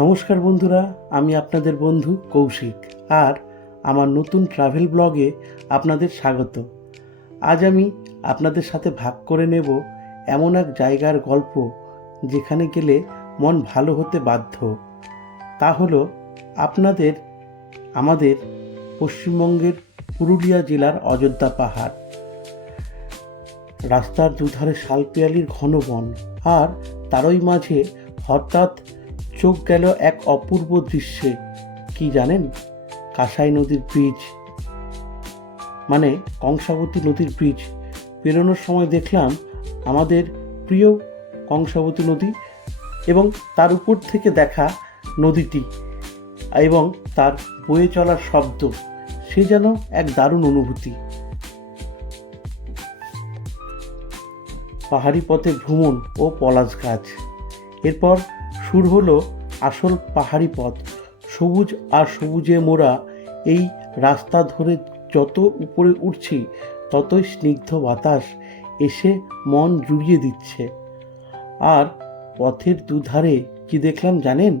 নমস্কার বন্ধুরা, আমি আপনাদের বন্ধু কৌশিক। আর আমার নতুন ট্রাভেল ব্লগে আপনাদের স্বাগত। আজ আমি আপনাদের সাথে ভাগ করে নেব এমন এক জায়গার গল্প যেখানে গেলে মন ভালো হতে বাধ্য। তা হলো আমাদের পশ্চিমবঙ্গের পুরুলিয়া জেলার অযোধ্যা পাহাড়। রাস্তার দুধারে শালপিয়ালির ঘন বন, আর তারই মাঝে হঠাৎ চোখ গেল এক অপূর্ব দৃশ্যে। কি জানেন? কাঁসাই নদীর ব্রিজ, মানে কংসাবতী নদীর ব্রিজ পেরোনোর সময় দেখলাম আমাদের প্রিয় কংসাবতী নদী এবং তার উপর থেকে দেখা নদীটি এবং তার বয়ে চলার শব্দ, সে যেন এক দারুণ অনুভূতি। পাহাড়ি পথে ভ্রমণ ও পলাশ গাছ। এরপর শুরু হলো আসল পাহাড়ি পথ। সবুজ আর সবুজে মোড়া এই রাস্তা ধরে যত উপরে উঠছি ততই স্নিগ্ধ বাতাস এসে মন জুড়িয়ে দিচ্ছে। আর পথের দুধারে কি দেখলাম জানেন?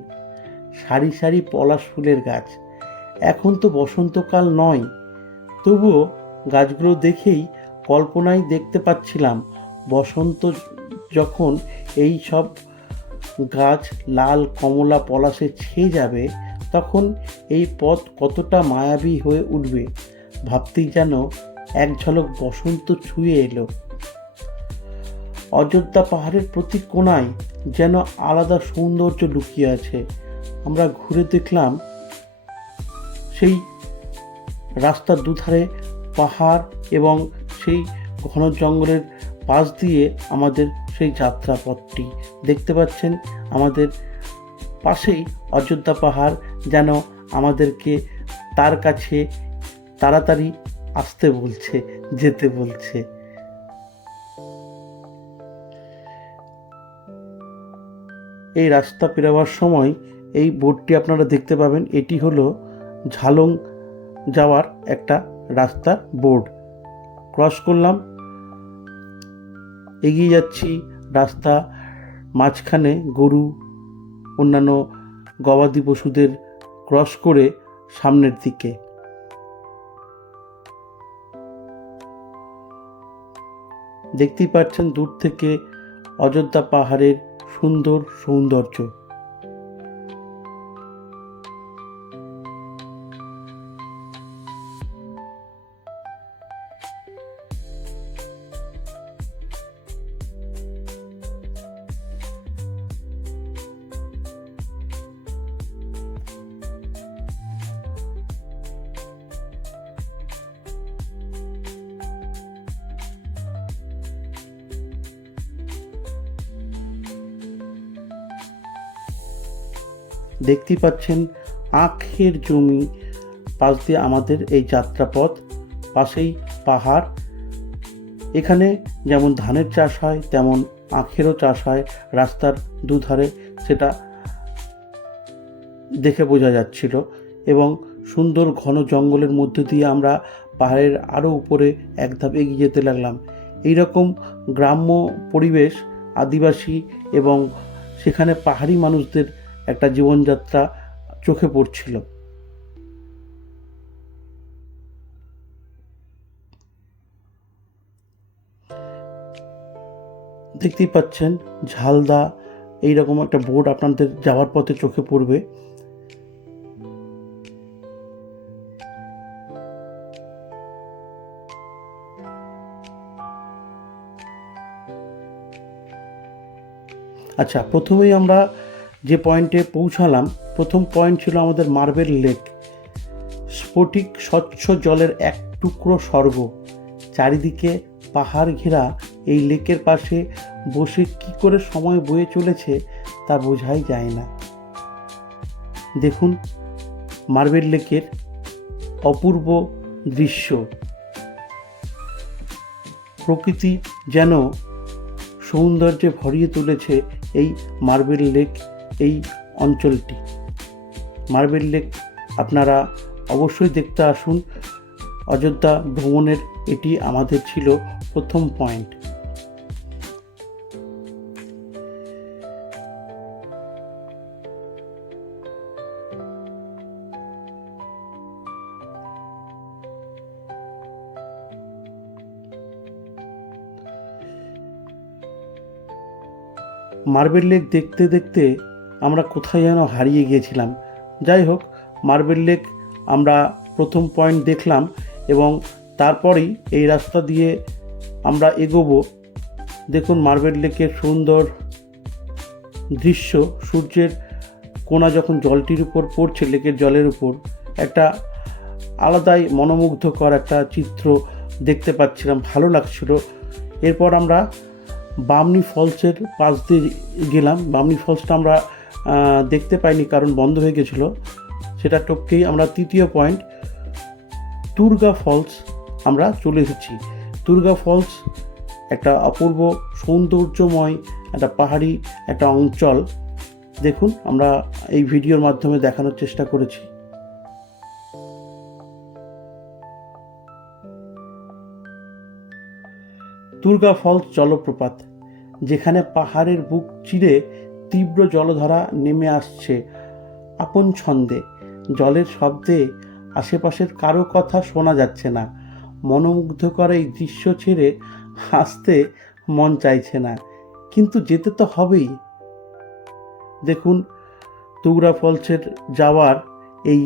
সারি সারি পলাশ ফুলের গাছ। এখন তো বসন্তকাল নয়, তবুও গাছগুলো দেখেই কল্পনায় দেখতে পাচ্ছিলাম বসন্ত যখন এই সব গাছ লাল কমলা পলাশে ছেয়ে যাবে, তখন এই পথ কতটা মায়াবী হয়ে উঠবে ভাবতেই যেন এক ঝলক বসন্ত ছুঁয়ে এলো। অযোধ্যা পাহাড়ের প্রতি কোণায় যেন আলাদা সৌন্দর্য লুকিয়ে আছে। আমরা ঘুরে দেখলাম সেই রাস্তার দুধারে পাহাড় এবং সেই ঘন জঙ্গলের পাশ দিয়ে আমাদের সেই যাত্রাপথটি দেখতে পাচ্ছেন। আমাদের পাশেই অযোধ্যা পাহাড় যেন আমাদেরকে তার কাছে তাড়াতাড়ি আসতে বলছে, যেতে বলছে। এই রাস্তা পেরোবার সময় এই বোর্ডটি আপনারা দেখতে পাবেন। এটি হলো ঝালং যাওয়ার একটা রাস্তার বোর্ড। ক্রস করলাম, এগিয়ে যাচ্ছি। রাস্তা মাঝখানে গরু, অন্যান্য গবাদি পশুদের ক্রস করে সামনের দিকে দেখতেই পাচ্ছেন দূর থেকে অযোধ্যা পাহাড়ের সুন্দর সৌন্দর্য। দেখতেই পাচ্ছেন আখের জমি পাশ দিয়ে আমাদের এই যাত্রাপথ, পাশেই পাহাড়। এখানে যেমন ধানের চাষ হয় তেমন আখেরও চাষ হয় রাস্তার দুধারে, সেটা দেখে বোঝা যাচ্ছিল। এবং সুন্দর ঘন জঙ্গলের মধ্যে দিয়ে আমরা পাহাড়ের আরও উপরে এক ধাপ এগিয়ে যেতে লাগলাম। এইরকম গ্রাম্য পরিবেশ, আদিবাসী এবং সেখানে পাহাড়ি মানুষদের একটা জীবনযাত্রা চোখে পড়ছিল। দেখতেই পাচ্ছেন ঝালদা, এইরকম একটা বোর্ড আপনাদের যাওয়ার পথে চোখে পড়বে। আচ্ছা, প্রথমেই আমরা যে পয়েন্টে পৌঁছালাম, প্রথম পয়েন্ট ছিল আমাদের মার্বেল লেক। স্ফটিক স্বচ্ছ জলের এক টুকরো স্বর্গ। চারিদিকে পাহাড় ঘেরা এই লেকের পাশে বসে কি করে সময় বয়ে চলেছে তা বোঝাই যায় না। দেখুন মার্বেল লেকের অপূর্ব দৃশ্য। প্রকৃতি যেন সৌন্দর্যে ভরিয়ে তুলেছে এই মার্বেল লেক, এই অঞ্চলটি। মার্বেল লেক আপনারা অবশ্যই দেখতে আসুন। অযোধ্যা ভ্রমণের এটি আমাদের ছিল প্রথম পয়েন্ট। মার্বেল লেক দেখতে দেখতে আমরা কোথায় যেন হারিয়ে গিয়েছিলাম। যাই হোক, মার্বেল লেক আমরা প্রথম পয়েন্ট দেখলাম এবং তারপরেই এই রাস্তা দিয়ে আমরা এগোবো। দেখুন মার্বেল লেকের সুন্দর দৃশ্য, সূর্যের কোণা যখন জলটির উপর পড়ছে, লেকের জলের উপর একটা আলাদাই মনোমুগ্ধকর একটা চিত্র দেখতে পাচ্ছিলাম, ভালো লাগছিল। এরপর আমরা বামনি ফলসের পাশ দিয়ে গেলাম। বামনি ফলসটা আমরা দেখতে পাইনি কারণ বন্ধ হয়ে গেছিলো। সেটা টপকেই আমরা তৃতীয় পয়েন্ট তুর্গা ফলস আমরা চলে এসেছি। তুর্গা ফলস একটা অপূর্ব সৌন্দর্যময় একটা পাহাড়ি একটা অঞ্চল। দেখুন আমরা এই ভিডিওর মাধ্যমে দেখানোর চেষ্টা করেছি। তুর্গা ফলস জলপ্রপাত, যেখানে পাহাড়ের বুক চিরে তীব্র জলধারা নেমে আসছে আপন ছন্দে। জলের শব্দে আশেপাশের কারো কথা শোনা যাচ্ছে না। মনোমুগ্ধকর এই দৃশ্য ছেড়ে হাসতে মন চাইছে না, কিন্তু যেতে তো হবেই। দেখুন তুর্গা ফলসের যাওয়ার এই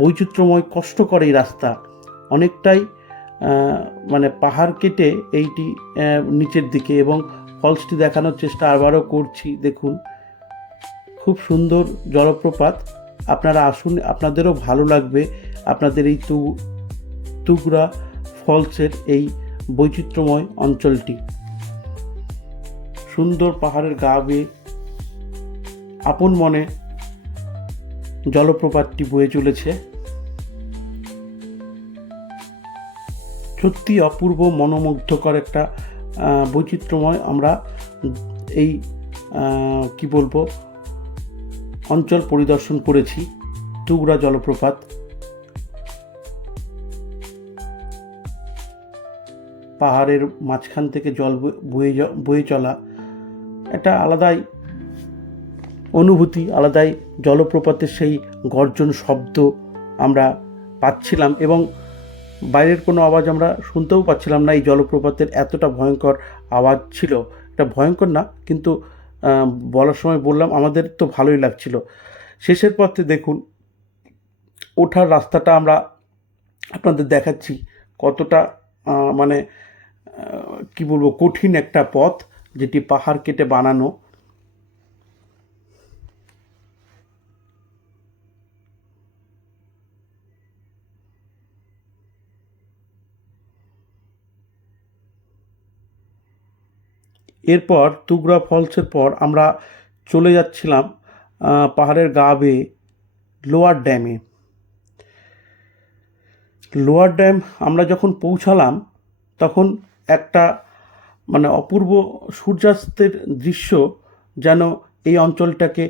বৈচিত্র্যময় কষ্টকর এই রাস্তা, অনেকটাই মানে পাহাড় কেটে এইটি নিচের দিকে, এবং ফলসটি দেখানোর চেষ্টা আবারও করছি। দেখুন খুব সুন্দর জলপ্রপাত, আপনারা আসুন, আপনাদেরও ভালো লাগবে। আপনাদের এই তুর্গা ফলসের এই বৈচিত্র্যময় অঞ্চলটি, সুন্দর পাহাড়ের গা বেয়ে আপন মনে জলপ্রপাতটি বয়ে চলেছে। সত্যি অপূর্ব মনোমুগ্ধকর একটা বৈচিত্র্যময় আমরা এই অঞ্চল পরিদর্শন করেছি। তুর্গা জলপ্রপাত, পাহাড়ের মাঝখান থেকে জল বয়ে চলা একটা আলাদাই অনুভূতি, আলাদাই জলপ্রপাতের সেই গর্জন শব্দ আমরা পাচ্ছিলাম, এবং বাইরের কোনো আওয়াজ আমরা শুনতেও পাচ্ছিলাম না। এই জলপ্রপাতের এতটা ভয়ঙ্কর আওয়াজ ছিল। এটা ভয়ঙ্কর না, কিন্তু বলার সময় বললাম আমাদের তো ভালোই লাগছিল। শেষের পথে দেখুন ওঠার রাস্তাটা আমরা আপনাদের দেখাচ্ছি, কতটা মানে কঠিন একটা পথ, যেটি পাহাড় কেটে বানানো। এরপর তুর্গা ফলসের পর আমরা চলে যাচ্ছিলাম পাহাড়ের গা বেয়ে লোয়ার ড্যামে। লোয়ার ড্যাম আমরা যখন পৌঁছালাম তখন একটা অপূর্ব সূর্যাস্তের দৃশ্য যেন এই অঞ্চলটাকে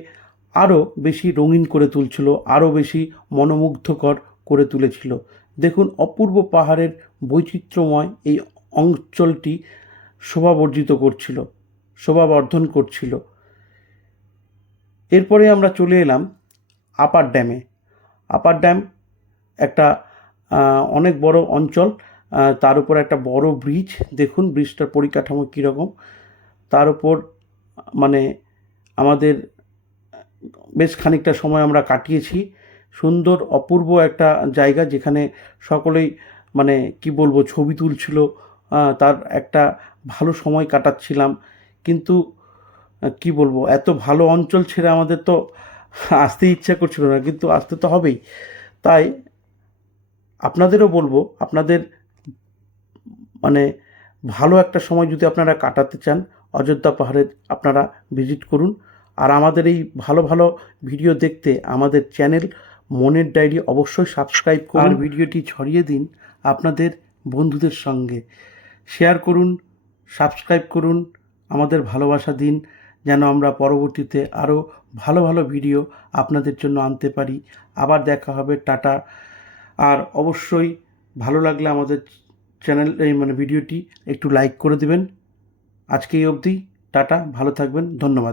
আরও বেশি রঙিন করে তুলছিল, আরও বেশি মনোমুগ্ধকর করে তুলেছিল। দেখুন অপূর্ব পাহাড়ের বৈচিত্র্যময় এই অঞ্চলটি শোভাবর্ধন করছিল। এরপরে আমরা চলে এলাম আপার ড্যামে। আপার ড্যাম একটা অনেক বড় অঞ্চল, তার উপর একটা বড় ব্রিজ। দেখুন ব্রিজটার পরিকাঠামো কীরকম। তার উপর আমাদের বেশ খানিকটা সময় আমরা কাটিয়েছি। সুন্দর অপূর্ব একটা জায়গা, যেখানে সকলেই ছবি তুলছিল, তার একটা ভালো সময় কাটাচ্ছিলাম। কিন্তু এত ভালো অঞ্চল ছেড়ে আমাদের তো আসতে ইচ্ছা করছিল না, কিন্তু আসতে তো হবেই। তাই আপনাদেরও বলবো, আপনাদের ভালো একটা সময় যদি আপনারা কাটাতে চান, অযোধ্যা পাহাড়ে আপনারা ভিজিট করুন। আর আমাদের এই ভালো ভালো ভিডিও দেখতে আমাদের চ্যানেল মনের ডায়েরি অবশ্যই সাবস্ক্রাইব করুন, আর ভিডিওটি ছড়িয়ে দিন আপনাদের বন্ধুদের সঙ্গে। শেয়ার করুন, সাবস্ক্রাইব করুন, আমাদের ভালোবাসা দিন, যেন আমরা পরবর্তীতে আরও ভালো ভালো ভিডিও আপনাদের জন্য আনতে পারি। আবার দেখা হবে, টাটা। আর অবশ্যই ভালো লাগলে আমাদের চ্যানেল ভিডিওটি একটু লাইক করে দেবেন। আজকে এই অবধি, টাটা, ভালো থাকবেন, ধন্যবাদ।